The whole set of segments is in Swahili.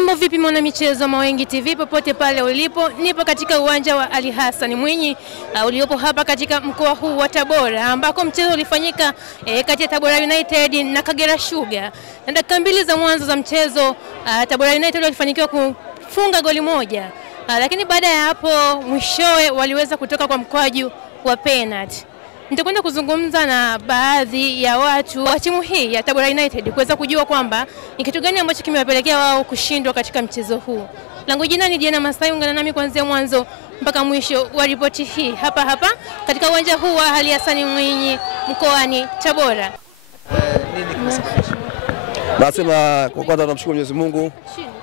Mambo vipi mwana michezo Mawengi TV popote pale ulipo, nipo katika uwanja wa Ali Hassan Mwinyi uliopo hapa katika mkoa huu wa Tabora, ambako mchezo ulifanyika kati ya Tabora United na Kagera Sugar. Na dakika mbili za mwanzo za mchezo Tabora United walifanikiwa kufunga goli moja, lakini baada ya hapo mwishowe waliweza kutoka kwa mkwaju wa penalty. Nitakwenda kuzungumza na baadhi ya watu wa timu hii ya Tabora United kuweza kujua kwamba ni kitu gani ambacho kimewapelekea wao kushindwa katika mchezo huu. Langu jina ni Diana Masai, ungana nami kuanzia mwanzo mpaka mwisho wa ripoti hii hapa katika uwanja huu wa Ali Hassan Mwinyi mkoani Tabora. Nini kimesababisha? Nasema kwa kwanza tunamshukuru Mwenyezi Mungu,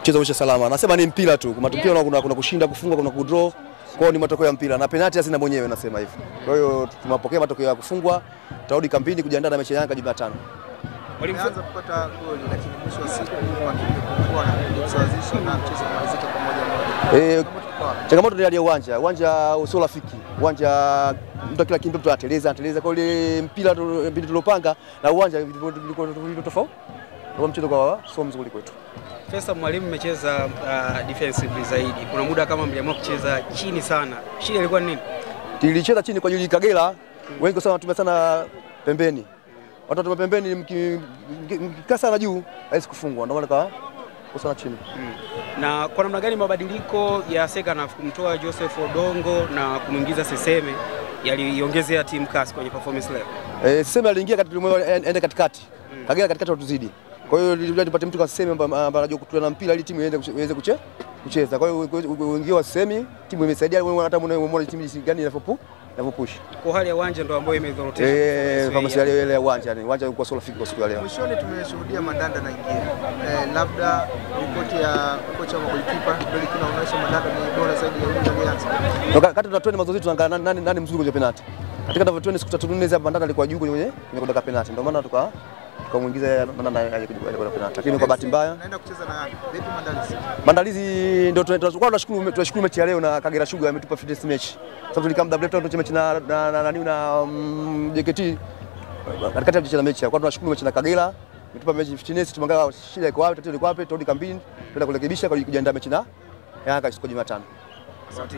mchezo umesha salama. Nasema ni mpira tu. Matokeo kuna kushinda, kufunga, kuna kudraw. Kwa hiyo ni matokeo ya mpira na penalty hazina mwenyewe, nasema hivyo. Kwa hiyo tunapokea matokeo ya kufungwa, tutarudi kambini kujiandaa na mechi ya Yanga Jumatano. Walianza kupata goli lakini mwisho wa siku wakifungwa na kusawazisha na mchezo kumalizika kwa moja. Changamoto ni hali ya uwanja. Uwanja usio rafiki. Uwanja mtu kila kitu mtu ateleza. Kwa ile mpira tulopanga na uwanja vilikuwa tofauti. Kwa mchezo kwa sio mzuri kwetu. Fesa, mwalimu mmecheza defensively zaidi. Kuna muda kama mliamua kucheza chini sana. Shida ilikuwa nini? Tulicheza chini kwa ajili Kagera. Wengi sana tumia sana pembeni. Watu wa pembeni mkikasa na juu haiwezi kufungwa. Ndio maana kusana chini. Na kwa namna gani mabadiliko ya Seka kumtoa Joseph Odongo na kumuingiza Seseme yaliongezea timu kasi kwenye performance level? Seseme aliingia ende katikati. Kagera katikati watuzidi. Kwa hiyo ndio tupate mtu kama Seseme ambaye anajua kutua na mpira ili timu iweze kucheza. Kwa hiyo wengi wa Seseme timu imesaidia, hata muone timu gani inavyopush. Kwa hali ya uwanja ndio ambayo imedhorotesha. Kama si ile ya uwanja, yani uwanja ulikuwa sio rafiki kwa siku ya leo. Mwishoni tumeshuhudia Mandanda na ingia. Labda ripoti ya kocha wa golikipa ndio inaonyesha Mandanda ni bora zaidi ya yule alianza. Wakati tunatoa mazoezi tunaangalia nani mzuri kwenye penalty. Katika tunatoa siku 3 4 hapa Mandanda alikuwa juu kwenye kudaka penalty. Ndio maana tukamuingiza Mandanda alikuwa penalty. Lakini kwa bahati mbaya naenda kucheza na Yanga. Vipi maandalizi? Maandalizi ndio tunashukuru mechi ya leo na Kagera Sugar ametupa fitness match. Sababu tulikaa muda mrefu tunacheza mechi na JKT. Katikati tulicheza mechi. Kwa tunashukuru mechi na Kagera ametupa mechi fitness, tumeangalia shida iko wapi, tatizo liko wapi, turudi kambini, tuenda kurekebisha kwa kujiandaa mechi na Yanga siku ya Jumatano. Asante.